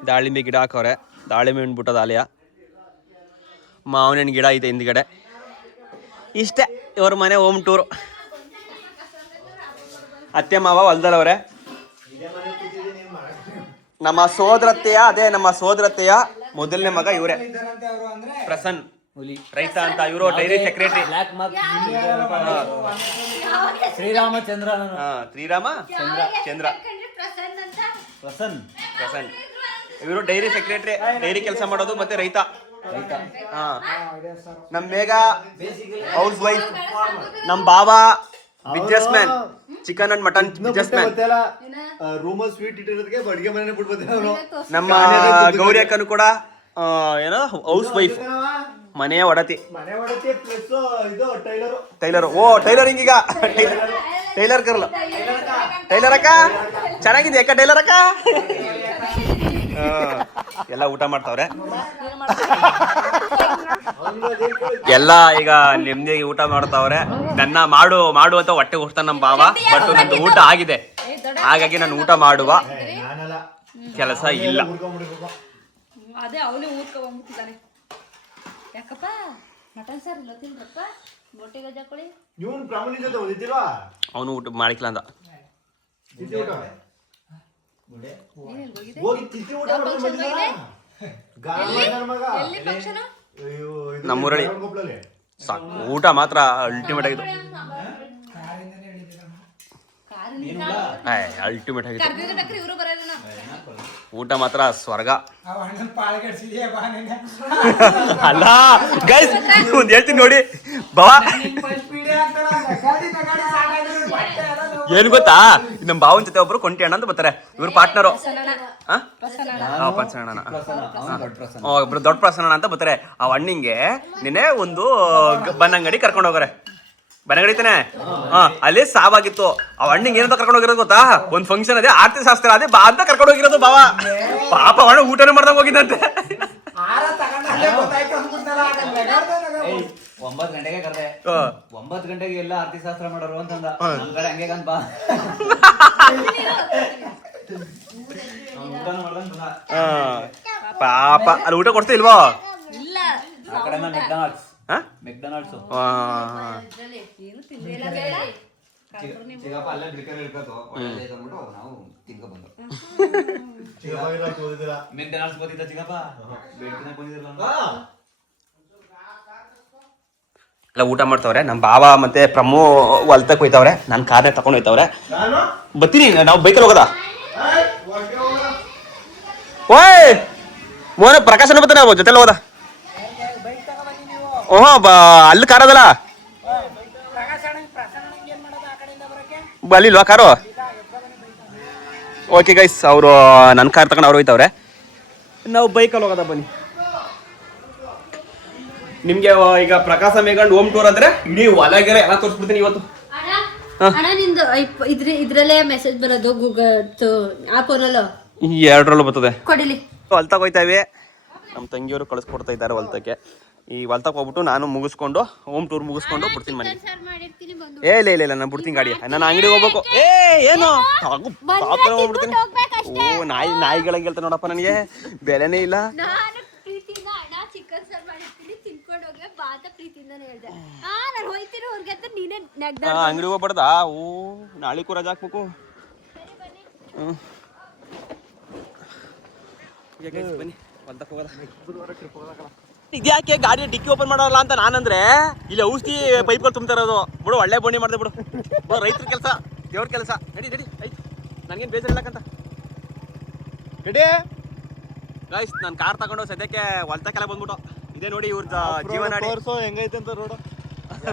ದಾಳಿಂಬೆ ಗಿಡ ಹಾಕವ್ರೆ. ದಾಳಿಂಬೆ ಹಣ್ಣು ಬಿಟ್ಟದ ಆಲಯ. ಮಾವಿನ ಹಣ್ಣು ಗಿಡ ಐತೆ ಹಿಂದ್ಗಡೆ. ಇಷ್ಟೇ ಇವ್ರ ಮನೆ ಹೋಮ್ ಟೂರು. ಅತ್ತೆ ಮಾವ ಹೊಲ್ದಲ್ಲವ್ರೆ. ನಮ್ಮ ಸೋದರತ್ತೆಯ ಮೊದಲನೇ ಮಗ ಇವರೇ, ಪ್ರಸನ್ನ ರೈತ ಅಂತ. ಇವರು ಡೈರಿ ಸೆಕ್ರೆಟರಿ. ಶ್ರೀರಾಮಚಂದ್ರ ಪ್ರಸನ್ನ. ಇವರು ಡೈರಿ ಸೆಕ್ರೆಟರಿ, ಡೈರಿ ಕೆಲಸ ಮಾಡೋದು ಮತ್ತೆ ರೈತ. ನಮ್ ಮೇಘ ಹೌಸ್ ವೈಫ್. ನಮ್ ಬಾಬಾ business man, chicken and mutton business man. ರೂಮಲ್ಲಿ ಸ್ವೀಟ್ ಇಟ್ಟಿರೋದಕ್ಕೆ ಅಡಿಗೆ ಮನೆ ಬಿಟ್ಬರ್ತೀನಿ. ನಮ್ಮ ಗೌರಿ ಅಕ್ಕನು ಕೂಡ ಏನೋ ಹೌಸ್ ವೈಫ್, ಮನೆಯ ಒಡತಿ. ಟೈಲರ್. ಓ ಟೈಲರಿಂಗ್ ಈಗ ಟೈಲರ್ ಕರ್ಲ. ಟೈಲರ್ ಅಕ್ಕ ಚೆನ್ನಾಗಿದೆ ಅಕ್ಕ. ಟೈಲರ್ ಅಕ್ಕ ಎಲ್ಲ ಊಟ ಮಾಡ್ತಾವ್ರೆ. ಎಲ್ಲ ಈಗ ನೆಮ್ಮದಿಯಾಗಿ ಊಟ ಮಾಡ್ತಾವ್ರೆ. ನನ್ನ ಮಾಡು ಅಂತ ಹೊಟ್ಟೆ ಉಡ್ತಾನೆ ನಮ್ಮ ಬಾವ. ಬಟ್ ನಂದು ಊಟ ಆಗಿದೆ, ಹಾಗಾಗಿ ನಾನು ಊಟ ಮಾಡುವ ಕೆಲಸ ಇಲ್ಲ. ಅದೇ ಅವನೇ ಊದ್ಕೊಂಡ್ಬಿಟ್ಟಿದ್ದಾನೆ. ಯಾಕಪ್ಪ ಮಟನ್ ಸಾರ್ ಇಲ್ಲ ತಿನ್ರಪ್ಪ, ಮೊಟ್ಟೆ ಗಜ್ಜ ಹಾಕೊಳ್ಳಿ. ಅವನು ಊಟ ಮಾಡಿಕ್ಲ ಅಂದ. ನಮ್ಮೂರಳಿ ಊಟ ಮಾತ್ರ ಅಲ್ಟಿಮೇಟ್ ಆಗಿತ್ತು. ಅಲ್ಟಿಮೇಟ್ ಆಗಿತ್ತು ಊಟ ಮಾತ್ರ ಸ್ವರ್ಗ. ಅಲ್ಲ ಗೈಸ್ ಒಂದ್ ಹೇಳ್ತೀನಿ ನೋಡಿ ಬಾವಾ, ಏನ್ ಗೊತ್ತಾ ನಮ್ಮ ಭಾವನ ಜೊತೆ ಒಬ್ರು ಕೊಂಟಿ ಅಣ್ಣ ಅಂತ ಬರ್ತಾರೆ, ಇವ್ರು ಪಾರ್ಟ್ನರು. ಒಬ್ರು ದೊಡ್ಡ ಪ್ರಸನ್ನ ಅಂತ ಬರ್ತಾರೆ. ಆ ಹಣ್ಣಿಂಗೆ ನಿನ್ನೆ ಒಂದು ಬನ್ನಂಗಡಿ ಕರ್ಕೊಂಡು ಹೋಗ್ರೆ. ಬನ್ನಂಗಡಿ ತಾನೆ, ಅಲ್ಲಿ ಸಾವಾಗಿತ್ತು. ಆ ಹಣ್ಣಿಂಗ್ ಏನಂತ ಕರ್ಕೊಂಡು ಹೋಗಿರೋದು ಗೊತ್ತಾ? ಒಂದ್ ಫಂಕ್ಷನ್ ಅದೇ ಆರ್ತಿ ಶಾಸ್ತ್ರ ಅದೇ ಬಾ ಅಂತ ಕರ್ಕೊಂಡು ಹೋಗಿರೋದು ಭಾವ. ಪಾಪ ಹಣ ಊಟನೇ ಮಾಡ್ದಂಗ ಹೋಗಿದ್ದಂತೆ. 9 ಗಂಟೆಗೆ ಕರೆದೆ, 9 ಗಂಟೆಗೆ ಎಲ್ಲ ಆರತಿ ಶಾಸ್ತ್ರ ಮಾಡೋರು ಅಂತಂದ. ನಮ್ ಕಡೆ ಹಂಗೆ ಗಂತ ಪಾಪ ಅಲ್ಲಿ ಊಟ ಕೊಡ್ತಾ ಇಲ್ವೋ? ಆ ಕಡೆ ಮೆಕ್ಡೊನಾಲ್ಡ್ಸ್ ಚಿಕ್ಕಪ್ಪ ಅಲ್ಲೇ ಬಿಡ್ಕೊಂಡು ಇಳ್ಕೊತು ಅಂದ್ಬಿಟ್ಟು ನಾವು ತಿನ್ಕೊ ಬಂದು. ಮೆಕ್ಡೊನಾಲ್ಡ್ಸ್ ಬಂದಿದ್ದ ಚಿಕ್ಕಪ್ಪ ಬೆಳ್ಕಿನ ಬಂದಿದ್ರಲ್ಲ ಎಲ್ಲ ಊಟ ಮಾಡ್ತವ್ರೆ. ನಮ್ಮ ಭಾವ ಮತ್ತೆ ಪ್ರಮೋ ಹೊಲ್ತಕ್ ಹೋಯ್ತವ್ರೆ, ನಾನು ಕಾರ್ನ ತಗೊಂಡ್ ಹೋಯ್ತವ್ರೆ. ಬರ್ತೀನಿ, ನಾವು ಬೈಕಲ್ಲಿ ಹೋಗೋದಾ? ಓಯ್ ಮೋನ ಪ್ರಕಾಶನ ಬರ್ತಾನೆ ಜೊತೆಲ್ಲ ಹೋದ. ಓಹೋ ಅಲ್ಲಿ ಕಾರ್ ಅದಲ್ಲ, ಅಲ್ಲಿಲ್ವಾ ಕಾರು? ಓಕೆ ಗೈಸ್, ಅವರು ನನ್ನ ಕಾರ್ ತಗೊಂಡು ಅವ್ರು ಹೋಯ್ತವ್ರೆ, ನಾವು ಬೈಕಲ್ಲಿ ಹೋಗೋದ. ಬನ್ನಿ. ನಿಮ್ಗೆ ಈಗ ಪ್ರಕಾಶ ಮೇಘಂಡ್ ಹೋಮ್ ಟೂರ್ ಅಂದ್ರೆ ಇಡೀ ಹೊಲಗೆರೆ ಎಲ್ಲ ತೋರಿಸ್ಬಿಡ್ತೀನಿ ಇವತ್ತು. ಅಣ್ಣ ನಿಂದು ಇದ್ರಲ್ಲೇ ಮೆಸೇಜ್ ಬರೋದು ಗೂಗಲ್ ಆ ಫೋನಲ್ಲೂ ಎರಡರಲ್ಲೂ ಬರ್ತದೆ. ಕೊಡಿಲಿ. ಹೊಲ್ತಕ್ಕೆ ಹೋಯ್ತಾವೆ, ನಮ್ಮ ತಂಗಿಯವರು ಕಳಿಸ್ಕೊಡ್ತಾ ಇದ್ದಾರೆ ಹೊಲ್ತಕ್ಕೆ. ಈ ಹೊಲ್ತಕ್ಕೆ ಹೋಗ್ಬಿಟ್ಟು ನಾನು ಮುಗಿಸ್ಕೊಂಡು ಹೋಮ್ ಟೂರ್ ಮುಗಿಸ್ಕೊಂಡು ಬಿಡ್ತೀನಿ ಮನೆಗೆ. ಇಲ್ಲ ನಾನು ಬಿಡ್ತೀನಿ ಗಾಡಿ, ನಾನು ಅಂಗಡಿಗೆ ಹೋಗ್ಬೇಕು. ಏನು ಹೋಗ್ಬಿಡ್ತೀನಿ. ಓ ನಾಯಿಗಳಂಗೆ ಹೇಳ್ತಾರೆ ನೋಡಪ್ಪ, ನನಗೆ ಬೆಲೆನೇ ಇಲ್ಲ. ಅಂಗಡಿ ಹೋಗ್ಬಾರ್ದಾ? ಓ ನಾಳಿಗೂ ರಜಾ ಹಾಕ್ಬೇಕು. ಬನ್ನಿ ಹೊಲ್ತಕ್ಕೆ ಹೋಗೋದ. ಇದ್ಯಾಕೆ ಗಾಡಿ ಡಿಕ್ಕಿ ಓಪನ್ ಮಾಡೋಲ್ಲ ಅಂತ ನಾನಂದ್ರೆ, ಇಲ್ಲಿ ಔಷಧಿ ಪೈಪ್ಗಳು ತುಂಬ್ತಾ ಇರೋದು. ಬಿಡು, ಒಳ್ಳೆ ಬೋಣಿ ಮಾಡಿದೆ ಬಿಡು. ಬಿಡು, ರೈತರ ಕೆಲಸ, ದೇವ್ರ ಕೆಲಸ. ನಡಿ ಆಯ್ತು, ನನಗೇನು ಬೇಜಾರಿಲ್ಲಕ್ಕಂತ. ರೆಡಿ ಗೈಸ್, ನಾನು ಕಾರ್ ತಗೊಂಡು ಸದ್ಯಕ್ಕೆ ಹೊಲ್ತಕ್ಕೆಲ್ಲ ಬಂದ್ಬಿಟ್ಟು. ಇದೇ ನೋಡಿ ಇವ್ರ ಜೀವನ ಹೆಂಗೈತೆ ಅಂತ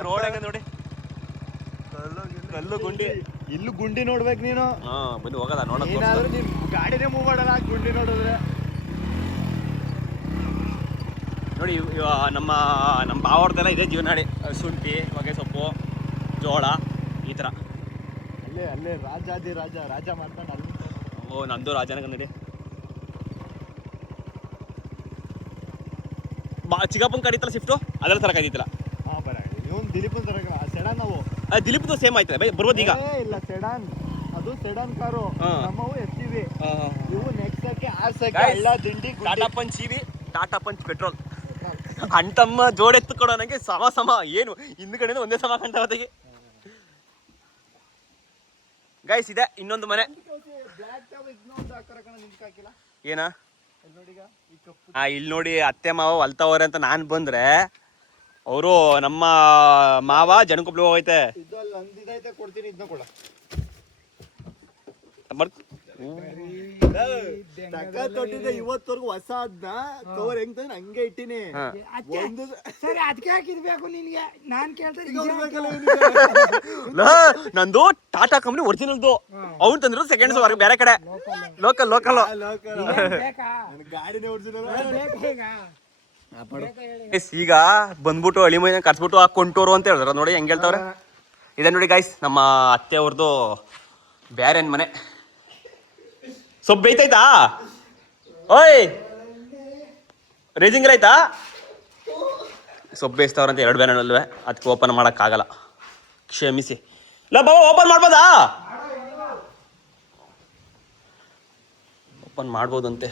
ರೋಡ್ ಹೆಂಗ ನೋಡಿ, ಕಲ್ಲು ಗುಂಡಿ. ಇಲ್ಲೂ ಗುಂಡಿ ನೋಡ್ಬೇಕು ನೀನು. ಬನ್ನಿ ಹೋಗದ ನೋಡೋದು. ನಿಮ್ ಗಾಡಿನೇ ಮೂವ್ ಮಾಡಲ್ಲ ಗುಂಡಿ ನೋಡಿದ್ರೆ. ನೋಡಿ ನಮ್ಮ ಭಾವರ್ದೆಲ್ಲ ಇದೇ ಜೀವನಾಡಿ. ಶುಂಠಿ, ಹೊಗೆ ಸೊಪ್ಪು, ಜೋಳ, ಈ ಥರ. ಅಲ್ಲೇ ರಾಜ ಮಾಡ್ತಾನೆ ಅಲ್ಲಿ. ಓ ನಂದು ರಾಜನ ನೋಡಿ. ಚಿಕ್ಕಪ್ಪನ ಗಾಡಿ ಇತ್ತಲ್ಲ ಸ್ವಿಫ್ಟು, ಅದೆಲ್ಲ ತರಕಾಗಿತ್ತಲ್ಲ. ಇವನ್ ದಿಲೀಪನ್ ತರ ಸೆಡಾನ್. ನಾವು ದಿಲೀಪ್ದು ಸೇಮ್ ಆಯ್ತದೆ ಬರ್ಬೋದು ಈಗ. ಇಲ್ಲ ಸೆಡಾನ್, ಅದು ಸೆಡಾನ್ ಕಾರು. ನಮ್ಮವು ಎಸ್ಟಿವಿ. ಇವು ನೆಕ್ಸ್ಟ್ ಆರ್ಸಕ್ಕೆ ಎಲ್ಲ ದಿಂಡಿ. Tata Punch EV, Tata Punch petrol. ಅಣ್ತಮ್ಮ ಜೋಡೆತ್ತು ಕೊಡೋ ನನಗೆ ಸಮ ಏನು ಹಿಂದ್ಗಡೆಯಿಂದ ಒಂದೇ ಸಮ ಕಂಡವತೆಗೆ. ಗೈಸ್ ಇದೆ ಇನ್ನೊಂದು ಮನೆ. ಏನ ಇಲ್ಲಿ ನೋಡಿ, ಅತ್ತೆ ಮಾವ ಹೊಲ್ತವ್ರೆ ಅಂತ ನಾನು ಬಂದ್ರೆ, ಅವರು ನಮ್ಮ ಮಾವ ಜನಕೊಬ್ಳು ಹೋಗೈತೆ. ಇವತ್ತವರೆಗೂ ಹೊಸ ಅದ್ನ ಕವರ್ ಹೆಂಗ್ ತಂದ್ರೆ ಹಂಗೆ ಇಟ್ಟಿನಿ. ಸರಿ ಅದಕ್ಕೆ ಹಾಕಿದ್ಬೇಕು ನಿನ್ಗೆ. ನಾನ್ ಕೇಳ್ತೀನಿ, ನಂದು ಟಾಟಾ ಕಂಪ್ನಿ ಒರಿಜಿನಲ್ದು. ಅವ್ನು ತಂದ್ರು ಸೆಕೆಂಡ್ಸ್ ಬೇರೆ ಕಡೆ ಲೋಕಲ್. ಗಾಡಿನೇ ಒರಿಜಿನಲ್. ಈಗ ಬಂದ್ಬಿಟ್ಟು ಹಳಿ ಮೈನ ಕರ್ಸ್ಬಿಟ್ಟು ಆ ಕೊಂಟೂರು ಅಂತ ಹೇಳಿದ್ರ ನೋಡಿ ಹೆಂಗ್ ಹೇಳ್ತವ್ರೆ. ಇದೆ ನೋಡಿ ಗೈಸ್, ನಮ್ಮ ಅತ್ತೆ ಅವ್ರದ್ದು ಬೇರೆ ಮನೆ. ಸೊಪ್ಪು ಬೇಯ್ತೈತಾ? ಓಯ್ ರೇಜಿಂಗ್ ಆಯ್ತಾ? ಸೊಪ್ಪು ಬೇಯಿಸ್ತವ್ರಂತ 2 ಬ್ಯಾನಲ್ವೇ, ಅದಕ್ಕೆ ಓಪನ್ ಮಾಡೋಕ್ಕಾಗಲ್ಲ, ಕ್ಷಮಿಸಿ. ಇಲ್ಲ ಬಾಬಾ, ಓಪನ್ ಮಾಡ್ಬೋದಾ? ಓಪನ್ ಮಾಡ್ಬೋದಂತೆ.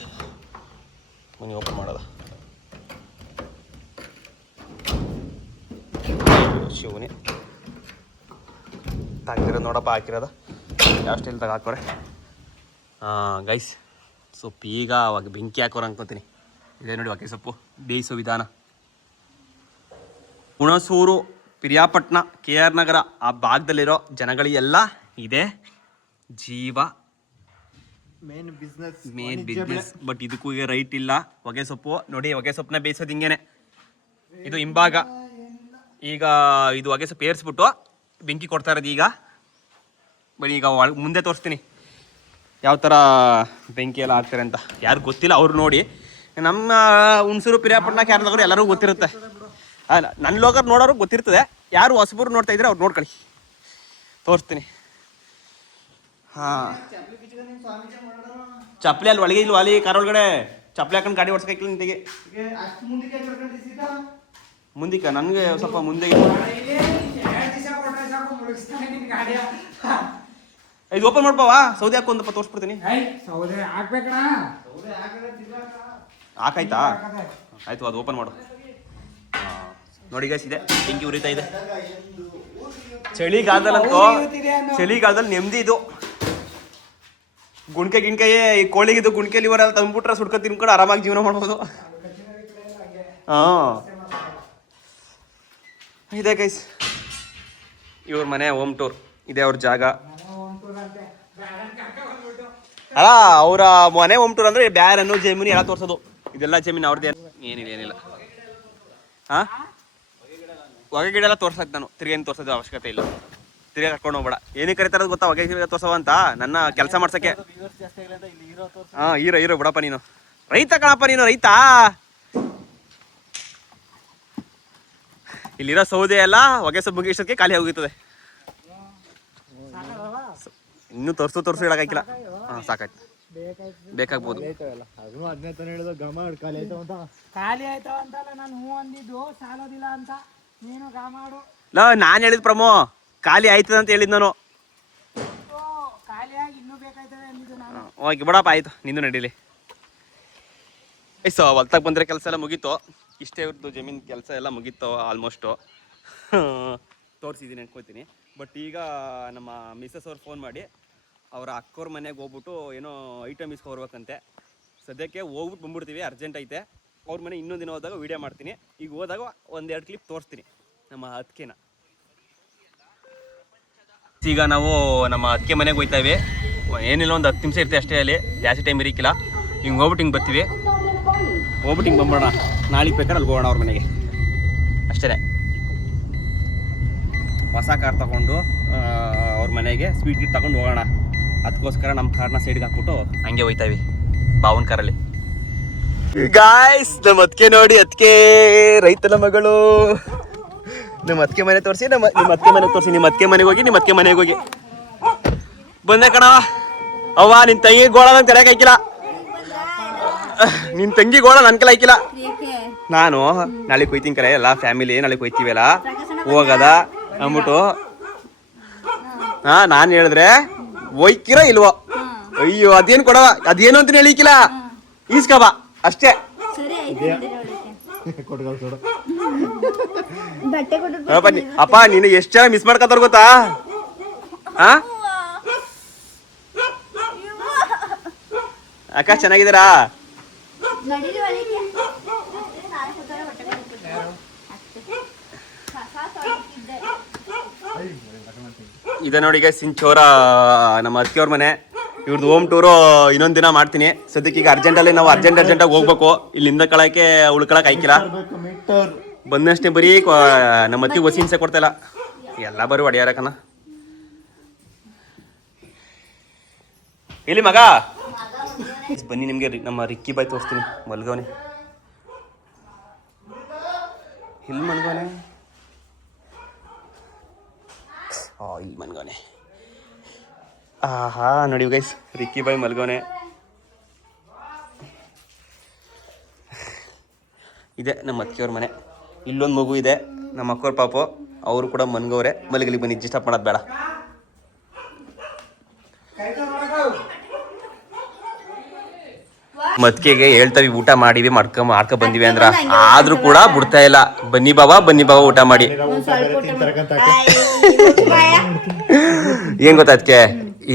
ಬನ್ನಿ ಓಪನ್ ಮಾಡೋದ. ಶಿವನೇ ತೆಗ್ದಿರೋದು ನೋಡಪ್ಪ, ಹಾಕಿರೋದು ಯಾವ ಸ್ಟೈಲ್ ತಗ ಹಾಕೋರೆ. ಗೈಸ್, ಸೊಪ್ಪು ಈಗ ಅವಾಗ ಬೆಂಕಿ ಹಾಕೋರು ಅನ್ಕೋತೀನಿ. ಇದೇ ನೋಡಿ ಹೊಗೆ ಸೊಪ್ಪು ಬೇಯಿಸೋ ವಿಧಾನ. ಹುಣಸೂರು, ಪಿರಿಯಾಪಟ್ಟಣ, KR ನಗರ ಆ ಭಾಗದಲ್ಲಿರೋ ಜನಗಳಿಗೆಲ್ಲ ಇದೆ ಜೀವ, ಮೇನ್ ಬಿಸ್ನೆಸ್. ಬಟ್ ಇದಕ್ಕೂ ಈಗ ರೈಟ್ ಇಲ್ಲ. ಹೊಗೆ ಸೊಪ್ಪು ನೋಡಿ, ಹೊಗೆ ಸೊಪ್ಪನ್ನ ಬೇಯಿಸೋದು ಹಿಂಗೇನೆ. ಇದು ಹಿಂಭಾಗ. ಈಗ ಇದು ಹೊಗೆ ಸೊಪ್ಪು ಏರ್ಸ್ಬಿಟ್ಟು ಬೆಂಕಿ ಕೊಡ್ತಾ ಇರೋದು. ಈಗ ಬನ್ನಿ ಈಗ ಮುಂದೆ ತೋರಿಸ್ತೀನಿ ಯಾವ ಥರ ಬೆಂಕಿ ಎಲ್ಲ ಹಾಕ್ತಾರೆ ಅಂತ. ಯಾರು ಗೊತ್ತಿಲ್ಲ ಅವ್ರು ನೋಡಿ. ನಮ್ಮ ಹುಣಸೂರು ಪಿರಿಯಾಪಟ್ಟಣ ಕ್ಯಾರದವರು ಎಲ್ಲರಿಗೂ ಗೊತ್ತಿರುತ್ತೆ. ಅಲ್ಲ ನನ್ನ ಲೋಕರ್ ನೋಡೋರು ಗೊತ್ತಿರ್ತದೆ. ಯಾರು ಹೊಸಬರು ನೋಡ್ತಾ ಇದ್ರೆ ಅವ್ರು ನೋಡ್ಕೊಳ್ಳಿ, ತೋರಿಸ್ತೀನಿ. ಹಾಂ, ಚಪ್ಪಲಿ ಅಲ್ಲಿ ಒಳಗೆ ಇಲ್ವಾ? ಅಲ್ಲಿ ಕಾರ್ ಒಳಗಡೆ ಚಪ್ಪಲಿ ಹಾಕೊಂಡು ಗಾಡಿ ಓಡಿಸ್ಬೇಕಿಲ್ಲ ನಿಂತಿಗೆ. ಮುಂದಕ್ಕೆ ನನಗೆ ಸ್ವಲ್ಪ ಮುಂದೆ ಇದು ಓಪನ್ ಮಾಡ್ಬಾವಾ? ಸೌದೆ ಹಾಕೊಂದಪ್ಪ, ತೋರಿಸ್ಬಿಡ್ತೀನಿ. ಹಾಕಾಯ್ತಾ? ಆಯ್ತು, ಅದು ಓಪನ್ ಮಾಡು. ನೋಡಿ ಗೈಸ್, ಇದೆ ಬೆಂಕಿ ಉರಿತಾ ಇದೆ. ಚಳಿಗಾಲದಲ್ಲಿ ನೆಮ್ಮದಿ ಇದು. ಗುಣ್ಕೆ ಈ ಕೋಳಿಗಿದ್ದು ಗುಣ್ಕೆ ಲಿವರೆಲ್ಲ ತಂದ್ಬಿಟ್ರೆ ಸುಡ್ಕೊ ತಿನ್ಕೊಂಡು ಆರಾಮಾಗಿ ಜೀವನ ಮಾಡ್ಬೋದು. ಹಾಂ, ಇದೆ ಗೈಸ್ ಇವ್ರ ಮನೆ ಹೋಮ್ ಟೂರ್. ಇದೆ ಅವ್ರ ಜಾಗ. ಅಲ್ಲ, ಅವರ ಮನೆ ಹೋಮ್ ಟೂರ್ ಅಂದ್ರೆ ಬ್ಯಾರನ್ನು ಜಮೀನು ಎಲ್ಲ ತೋರ್ಸೋದು. ಇದೆಲ್ಲ ಜಮೀನು ಅವ್ರದ್ದೇ. ಏನಿಲ್ಲ. ಹಾಂ, ಹೊಗೆ ಗಿಡ ಎಲ್ಲ ತೋರ್ಸಕ್ ನಾನು ತಿರ್ಗೇನು ತೋರ್ಸೋದು ಅವಶ್ಯಕತೆ ಇಲ್ಲ. ತಿರ್ಗಿ ಕರ್ಕೊಂಡು ಹೋಗ್ಬೇಡ. ಏನಕ್ಕೆ ಕರೀತಾರದು ಗೊತ್ತಾ? ಹೊಗೆ ಗಿಡ ತೋರ್ಸವ ಅಂತ, ನನ್ನ ಕೆಲಸ ಮಾಡ್ಸಕ್ಕೆ. ಹಾಂ, ಹೀರೋ ಬಿಡಪ್ಪ ನೀನು. ರೈತ ಕಣಪ್ಪ ನೀನು, ರೈತ. ಇಲ್ಲಿರೋ ಸೌದೆ ಎಲ್ಲ ಹೊಗೆ ಮುಗಿಸೋದಕ್ಕೆ ಖಾಲಿ ಹೋಗಿರ್ತದೆ. ಇನ್ನೂ ತೋರ್ಸು ಹೇಳಕ್ಕಾಗಿಲ್ಲ. ಹಾಂ, ಸಾಕಾಯ್ತು, ಬೇಕಾಗ್ಬೋದು. ನಾನು ಹೇಳಿದ್ ಪ್ರಮೋ ಖಾಲಿ ಆಯ್ತದ ಅಂತ ಹೇಳಿದ್ ನಾನು. ಓಕೆ ಬಿಡಪ್ಪ, ಆಯ್ತು, ನಿಂದು ನಡೀಲಿ. ಸೊ ಹೊಲ್ತಾಗ ಬಂದರೆ ಕೆಲಸ ಎಲ್ಲ ಮುಗೀತು. ಇಷ್ಟೇ ಇವ್ರದ್ದು ಜಮೀನು ಕೆಲಸ ಎಲ್ಲ ಮುಗೀತು ಆಲ್ಮೋಸ್ಟು. ತೋರಿಸಿದ್ದೀನಿ ಅನ್ಕೋತೀನಿ. ಬಟ್ ಈಗ ನಮ್ಮ ಮಿಸ್ಸಸ್ ಅವ್ರು ಫೋನ್ ಮಾಡಿ ಅವರ ಅಕ್ಕವ್ರ ಮನೆಗೆ ಹೋಗ್ಬಿಟ್ಟು ಏನೋ ಐಟಮ್ ಇಸ್ಕೊಬರ್ಬೇಕಂತೆ. ಸದ್ಯಕ್ಕೆ ಹೋಗ್ಬಿಟ್ಟು ಬಂದ್ಬಿಡ್ತೀವಿ, ಅರ್ಜೆಂಟ್ ಐತೆ. ಅವ್ರ ಮನೆ ಇನ್ನೊಂದು ದಿನ ಹೋದಾಗ ವೀಡಿಯೋ ಮಾಡ್ತೀನಿ. ಈಗ ಹೋದಾಗ 1-2 ಕ್ಲಿಪ್ ತೋರಿಸ್ತೀನಿ ನಮ್ಮ ಅತ್ತಿಗೆನ. ಈಗ ನಾವು ನಮ್ಮ ಅತ್ತಿಗೆ ಮನೆಗೆ ಹೋಗ್ತಾಯಿವಿ. ಏನಿಲ್ಲ, ಒಂದು 10 ನಿಮಿಷ ಇರ್ತೀವಿ ಅಷ್ಟೇ. ಅಲ್ಲಿ ಜಾಸ್ತಿ ಟೈಮ್ ಇರಿಕ್ಕಿಲ್ಲ. ಹಿಂಗೆ ಹೋಗ್ಬಿಟ್ಟು ಹಿಂಗೆ ಬರ್ತೀವಿ. ಹೋಗ್ಬಿಟ್ಟು ಹಿಂಗೆ ಬಂದ್ಬಿಡೋಣ. ನಾಳೆಗೆ ಬೇಕಾದ್ರೆ ಅಲ್ಲಿ ಹೋಗೋಣ ಅವ್ರ ಮನೆಗೆ, ಅಷ್ಟೇ. ಹೊಸ ಕಾರ್ ತಗೊಂಡು ಅವ್ರ ಮನೆಗೆ ಸ್ವೀಟ್ ಗಿಟ್ ತಗೊಂಡು ಹೋಗೋಣ. ಅದಕ್ಕೋಸ್ಕರ ನಮ್ಮ ಕಾರ್ನ ಸೈಡ್ಗೆ ಹಾಕ್ಬಿಟ್ಟು ಹಂಗೆ ಹೋಯ್ತಾವಿ ಬಾವನ್ ಕಾರಲ್ಲಿ. ಗಾಯ್ಸ್, ನಮ್ಮ ಅತ್ತಿಗೆ ನೋಡಿ, ಅತ್ತಿಗೆ ರೈತನ ಮಗಳು. ನಮ್ಮ ಅತ್ತಿಗೆ ಮನೆ ತೋರಿಸಿ, ನಿಮ್ಮ ಅತ್ತಿಗೆ ಮನೆಗೆ ತೋರಿಸಿ. ನಿಮ್ಮ ಅತ್ತಿಗೆ ಮನೆಗೆ ಹೋಗಿ, ನಿಮ್ಮ ಅತ್ತಿಗೆ ಮನೆಗೆ ಹೋಗಿ ಬಂದೆ ಕಣ. ಅವ್ವ, ನಿನ್ನ ತಂಗಿ ಗೋಳ ನಂಗೆ ತೆರೆಯಕ್ಕೆ ಹಾಕಿಲ್ಲ. ನಿನ್ನ ತಂಗಿ ಗೋಳ ನನ್ನ ಕೈಲಿ ಹಾಕಿಲ್ಲ. ನಾನು ನಾಳೆ ಕೊಯ್ತೀನಿ ಕರೆ, ಎಲ್ಲ ಫ್ಯಾಮಿಲಿ ನಾಳೆ ಕೊಯ್ತೀವಲ್ಲ, ಹೋಗದ ಅಂದ್ಬಿಟ್ಟು ನಾನು ಹೇಳಿದ್ರೆ ಒಯ್ಕಿರ ಇಲ್ವೋ? ಅಯ್ಯೋ, ಅದೇನು ಕೊಡವ, ಅದೇನು ಅಂತ ಹೇಳಿಕಿಲ್ಲ, ಈಸ್ಕಬಾ ಅಷ್ಟೇ. ಅಪ್ಪ, ನೀನು ಎಷ್ಟು ಜನ ಮಿಸ್ ಮಾಡ್ಕೊತಾರ ಗೊತ್ತಾ? ಅಕ್ಕ, ಚೆನ್ನಾಗಿದ್ದೀರಾ? ಇದೆ ನೋಡಿ ಈಗ ಸಿಂಚೋರ ನಮ್ಮ ಅತ್ತಿಗೆಯವ್ರ ಮನೆ. ಇವ್ರದ್ದು ಹೋಮ್ ಟೂರು ಇನ್ನೊಂದು ದಿನ ಮಾಡ್ತೀನಿ. ಸದ್ಯಕ್ಕೆ ಈಗ ಅರ್ಜೆಂಟಾಗಿ ನಾವು ಅರ್ಜೆಂಟಾಗಿ ಹೋಗ್ಬೇಕು. ಇಲ್ಲಿಂದ ಕಳಕ್ಕೆ ಉಳ್ಕೊಳಕ್ಕೆ ಆಯ್ಕಿಲ್ಲ. ಬಂದಷ್ಟೇ ಬರೀ ನಮ್ಮ ಅತ್ತಿಗೆ ಹೊಸಿ ಹಿಂಸೆ ಕೊಡ್ತಾ ಇಲ್ಲ. ಎಲ್ಲ ಬರೀ ಹೊಡೆಯಾರಕನ. ಇಲ್ಲಿ ಮಗ ಬನ್ನಿ, ನಿಮಗೆ ನಮ್ಮ ರಿಕ್ಕಿ ಬಾಯ್ ತೋರಿಸ್ತೀನಿ. ಮಲ್ಗವನೆ, ಇಲ್ಲಿ ಮಲ್ಗವನೆ. ಇಲ್ಲಿ ಮಲ್ಗವನೆ. ಆಹಾ, ನೋಡಿ ಗೈಸ್, ರಿಕ್ಕಿ ಬಾಯ್ ಮಲ್ಗವನೆ. ಇದೆ ನಮ್ಮ ಅತ್ತಿಗೆಯವ್ರ ಮನೆ. ಇಲ್ಲೊಂದು ಮಗು ಇದೆ, ನಮ್ಮ ಅಕ್ಕವ್ರ ಪಾಪು. ಅವರು ಕೂಡ ಮನ್ಗವ್ರೆ. ಮಲಗಲಿ, ಬನ್ನಿ, ಡಿಸ್ಟರ್ಬ್ ಮಾಡೋದು ಬೇಡ. ಮತ್ಕೆಗೆ ಹೇಳ್ತಾವಿ ಊಟ ಮಾಡಿವಿ, ಮಾಡ್ಕೊ ಬಂದಿವಿ ಅಂದ್ರ, ಆದ್ರೂ ಕೂಡ ಬಿಡ್ತಾ ಇಲ್ಲ. ಬನ್ನಿ ಬಾಬಾ ಊಟ ಮಾಡಿ. ಏನ್ ಗೊತ್ತಾ ಅದಕ್ಕೆ,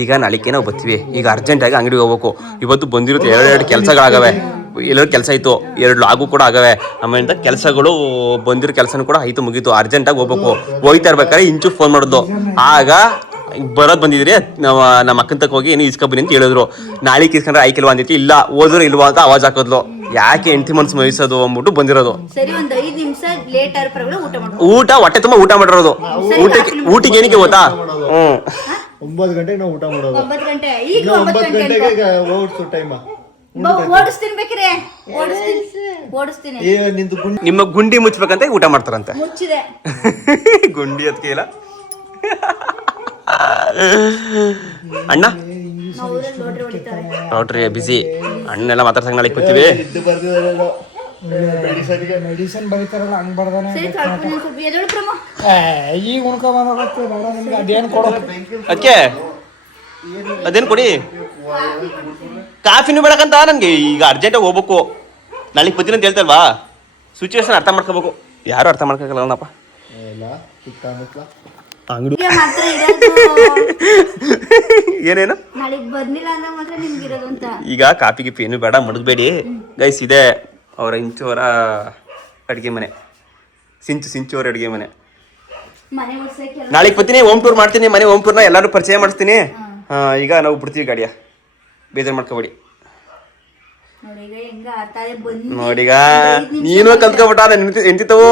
ಈಗ ನಾಳಿಕೆ ನಾವು ಬರ್ತೀವಿ. ಈಗ ಅರ್ಜೆಂಟಾಗಿ ಅಂಗಡಿಗೆ ಹೋಗ್ಬೇಕು. ಇವತ್ತು ಬಂದಿರುತ್ತೆ 2 ಕೆಲಸಗಳಾಗವೆ. ಎಲ್ಲರೂ ಕೆಲಸ ಇತ್ತು, 2 ಲಾಗು ಕೂಡ ಆಗವೆ. ಆಮೇಲೆ ಕೆಲಸಗಳು ಬಂದಿರೋ ಕೆಲಸನೂ ಕೂಡ ಆಯ್ತು, ಮುಗೀತು. ಅರ್ಜೆಂಟಾಗಿ ಹೋಗ್ಬೇಕು. ಹೋಗ್ತಾ ಇರ್ಬೇಕಾದ್ರೆ ಇಂಚು ಫೋನ್ ಮಾಡಿದ್ದು. ಆಗ ಬರೋದು ಬಂದಿದ್ರಿ, ನಾವು ನಮ್ಮ ಅಕ್ಕನ ತಕ್ಕ ಹೋಗಿ ಏನು ಇಸ್ಕೊಬನ್ನಿ ಅಂತ ಹೇಳಿದ್ರು. ನಾಳೆಗೆ ಇಸ್ಕೊಂಡ್ರೆ ಆಯ್ಕಿಲ್ವಾ ಅಂದಿತ್ತು. ಇಲ್ಲ, ಹೋದ್ರು ಇಲ್ವಾ ಅಂತ ಆವಾಜ್ ಹಾಕೋದ್ಲು. ಯಾಕೆ ಹೆಂಡತಿ ಮನ್ಸು ವಹಿಸೋದು ಅಂದ್ಬಿಟ್ಟು ಬಂದಿರೋದು. ಊಟ ಹೊಟ್ಟೆ ತುಂಬ ಊಟ ಮಾಡಿರೋದು. ಊಟಕ್ಕೆ ಏನಕ್ಕೆ ಗೊತ್ತಾ? 9 ಗಂಟೆಗೆ ನಾವು ಊಟ ಮಾಡೋದು. 9 ಗಂಟೆ ಈಗ ಇನ್ನು 9 9 ಗಂಟೆ ಗಂಟೆಗೆ ಓಡ್ಸು ಟೈಮ. ಓಡಿಸ್ತೀನಿ ಬೇಕ್ರೆ ಓಡಿಸ್ತೀನಿ ನಿಂದು ಗುಂಡಿ ನಿಮ್ಮ ಗುಂಡಿ ಮುಚ್ಬೇಕಂತ ಊಟ ಮಾಡ್ತಾರಂತೆ. ಮುಚ್ಚಿದೆ ಗುಂಡಿ ಅದಕ್ಕೆ ಇಲ್ಲ. ಅಣ್ಣ ನಾವು ಊರಲ್ಲಿ ಲೋಟ್ರಿ ಹೊಡಿತಾರೆ ನೋಡ್ರಿ ಬಿಸಿ ಅಣ್ಣೆಲ್ಲ ಮಾತಾಡ್ಸಂಗ್ ನಾಳೆ ಕೂತೀವಿ. ಇದ್ದು ಬರ್ದಿದ್ದಾರೆ ಮೆಡಿಸಿನ್ ಬರೀತಾರಲ್ಲ ಹಂಗ್ ಬರ್ದಾನೆ ಸರಿ ಸ್ವಲ್ಪ ಎದಳು ಪ್ರಮ ಈಗ ಉಣ್ಕೊ ಬಂದೋಗತ್ತೆ ಬೇಡ ನಿಮ್ಗೆ ಅದೇನು ಕೊಡೋ ಅದಕ್ಕೆ ಅದೇನು ಕೊಡಿ. ಕಾಫಿನೂ ಬೇಡಕ್ಕಂತ ನನಗೆ ಈಗ ಅರ್ಜೆಂಟಾಗಿ ಹೋಗ್ಬೇಕು. ನಾಳೆಗೆ ಬರ್ತೀನಿ ಅಂತ ಹೇಳ್ತಲ್ವಾ, ಸಿಚುವೇಶನ್ ಅರ್ಥ ಮಾಡ್ಕೋಬೇಕು. ಯಾರು ಅರ್ಥ ಮಾಡ್ಕೋಲ್ಲಪ್ಪ. ಅಂಗಡಿ ಮಾತ್ರ ಇರೋದು ಏನೇನು ನಾಳೆಗ್ ಬರ್ಲಿಲ್ಲ ಅಂದ್ರೆ ಮಾತ್ರ ನಿಮ್ಗೆ ಇರೋದು ಅಂತ. ಈಗ ಕಾಫಿ ಗಿಫಿ ಏನು ಬೇಡ, ಮಡಗಬೇಡಿ ಗೈಸ್. ಇದೆ ಅವರ ಇಂಚೋರ ಅಡುಗೆ ಮನೆ, ಸಿಂಚು ಅವ್ರ ಅಡುಗೆ ಮನೆ. ಮನೆ ಒಡ್ಸಕ್ಕೆ ನಾಳೆಗೆ ಬರ್ತೀನಿ, ಹೋಮ್ ಟೂರ್ ಮಾಡ್ತೀನಿ. ಮನೆ ಹೋಮ್ ಟೂರ್ನ ಎಲ್ಲರೂ ಪರಿಚಯ ಮಾಡಿಸ್ತೀನಿ. ಈಗ ನಾವು ಬಿಡ್ತೀವಿ ಗಾಡಿಯ, ಬೇಜಾರು ಮಾಡ್ಕೋಬೇಡಿ. ನೋಡಿ ಈಗ ಹೆಂಗ ಆಡ್ತಾರೆ ಬಂದು ನೋಡಿಗ ನೀನು ಕಲ್ತ್ಕೊಬಿಟ್ಟ ಎಂತಿತ್ತವು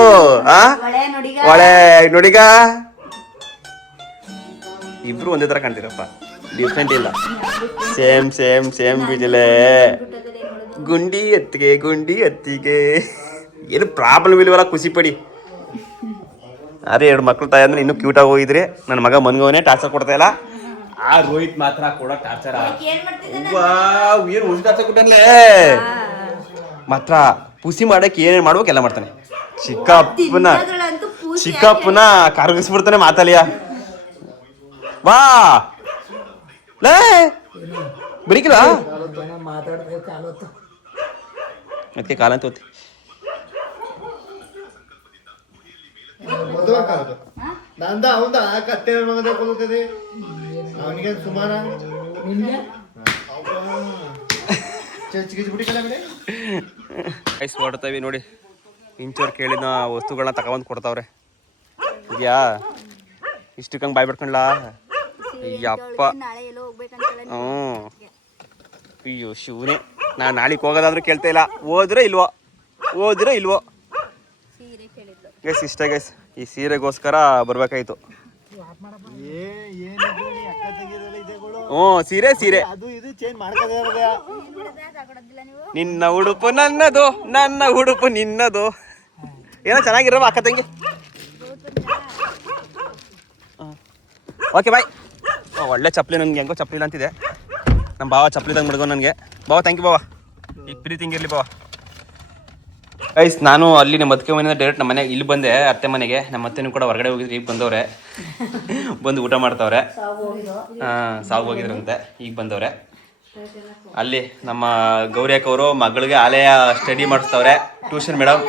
ಒಳ್ಳೆ ನೋಡಿಗ ಒಳ್ಳೆ ನೋಡಿಗ. ಇಬ್ರು ಒಂದೇ ತರ ಕಾಣ್ತೀರಪ್ಪ, ಡಿಫ್ರೆಂಟ್ ಇಲ್ಲ. ಸೇಮ್ ಬಿಜಲೆ. ಗುಂಡಿ ಎತ್ತಿಗೆ ಏನು ಪ್ರಾಬ್ಲಮ್ ಇಲ್ವಲ್ಲ, ಖುಷಿ ಪಡಿ. ಅದೇ 2 ಮಕ್ಳು ತಾಯಿ ಅಂದ್ರೆ ಇನ್ನೂ ಕ್ಯೂಟ್ ಆಗಿ ಹೋಗಿದ್ರಿ. ನನ್ನ ಮಗ ಮನ್ಗವನೇ ಟಾರ್ಚರ್ ಕೊಡ್ತಾ ಇಲ್ಲ. ಆ ರೋಹಿತ್ ಮಾತ್ರ ಕೊಡೋ ಟಾರ್ಚರ್ ಏನ್ ಮಾಡ್ತಿದ್ದೆ ಏನು ಉಳಿ ಟಾರ್ಚರ್ ಕೊಟ್ಟನ್ಲೇ ಮಾತ್ರ. ಪುಸಿ ಮಾಡಕ್ಕೆ ಏನೇನು ಮಾಡ್ಬೇಕು ಎಲ್ಲ ಮಾಡ್ತಾನೆ. ಚಿಕ್ಕಪ್ಪನ ಕರಗಿಸ್ಬಿಡ್ತಾನೆ ಮಾತಾಲಿಯ. ವಾ ಲೇ ಬರೀಕಿಲ್ಲ ಮಾತಾಡ್ಬೇಕು ಕಾಲತ್ತು ಅದಕ್ಕೆ ಕಾಲಂತ ಹೋತಿ. ನಂದ ಅವಂದ ಕತ್ತೆ ಕೊಡುತ್ತದೆ ಅವನಿಗೆ ಸುಮಾರ ಐಸ್ ಹೊಡ್ತವಿ ನೋಡಿ. ಇಂಚೋರ್ ಕೇಳಿದ ವಸ್ತುಗಳನ್ನ ತಗೊಂಡ್ ಕೊಡ್ತಾವ್ರೆ. ಇದೆಯಾ ಇಷ್ಟಕ್ಕಂಗೆ ಬಾಯ್ ಬಿಡ್ಕೊಂಡ್ಲಾ ಯಪ್ಪ. ಅಯ್ಯೋ ಶಿವನೇ, ನಾನು ನಾಳೆಗೆ ಹೋಗೋದಾದ್ರೂ ಕೇಳ್ತಾ ಇಲ್ಲ. ಹೋದ್ರೆ ಇಲ್ವೋ ಗೈಸ್. ಇಷ್ಟ ಗೈಸ್, ಈ ಸೀರೆಗೋಸ್ಕರ ಬರ್ಬೇಕಾಯ್ತು. ಸೀರೆ ಅದು ಇದು ಚೇಂಜ್ ಮಾಡ್ಕೋದೇ. ನಿನ್ನ ಉಡುಪು ನನ್ನದು, ನನ್ನ ಉಡುಪು ನಿನ್ನದು. ಏನೋ ಚೆನ್ನಾಗಿರೋ ಅಕ್ಕ ತಂಗಿ. Okay bye. ಒಳ್ಳೆ ಚಪ್ಪಲಿ, ನನಗೆ ಹೆಂಗೋ ಚಪ್ಪಲಿ ಇಲ್ಲ ಅಂತಿದೆ. ನಮ್ಮ ಬಾವ ಚಪ್ಪಲಿ ತಂದು ಮಡ್ಗೋ ನನಗೆ. ಬಾವ ಥ್ಯಾಂಕ್ ಯು ಬಾವ, ಈಗ ಪ್ರೀತಿ ಹಿಂಗಿರ್ಲಿ ಬಾವ. ಗೈಸ್ ನಾನು ಅಲ್ಲಿ ನಮ್ಮ ಅದಕ್ಕೆ ಮನೆಯಿಂದ ಡೈರೆಕ್ಟ್ ನಮ್ಮ ಮನೆಗೆ ಇಲ್ಲಿ ಬಂದೆ, ಅತ್ತೆ ಮನೆಗೆ. ನಮ್ಮ ಅತ್ತೆನೂ ಕೂಡ ಹೊರಗಡೆ ಹೋಗಿದ್ರು, ಈಗ ಬಂದವ್ರೆ. ಬಂದು ಊಟ ಮಾಡ್ತಾವ್ರೆ. ಸಾವು ಹೋಗಿದ್ರಂತೆ, ಈಗ ಬಂದವ್ರೆ. ಅಲ್ಲಿ ನಮ್ಮ ಗೌರಿ ಅಕ್ಕವರು ಮಗಳಿಗೆ ಆಲಯ ಸ್ಟಡಿ ಮಾಡಿಸ್ತವ್ರೆ, ಟ್ಯೂಷನ್ ಮೇಡಮ್.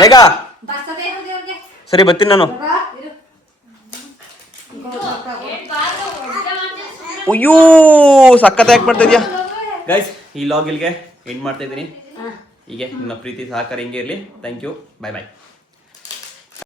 ಮೇಘ ಸರಿ ಬರ್ತೀನಿ ನಾನು. ಅಯ್ಯೋ ಸಖತ್ ಯಾಕೆ ಮಾಡ್ತಾ ಇದೀಯಾ ಗೈಸ್. ಈ ಲಾಗ್ ಇಲ್ಲಿಗೆ ಎಂಡ್ ಮಾಡ್ತಾ ಇದ್ದೀನಿ. ಹೀಗೆ ನಿಮ್ಮ ಪ್ರೀತಿ ಸಹಕಾರ ಹಿಂಗೆ ಇರಲಿ. Thank you, bye bye.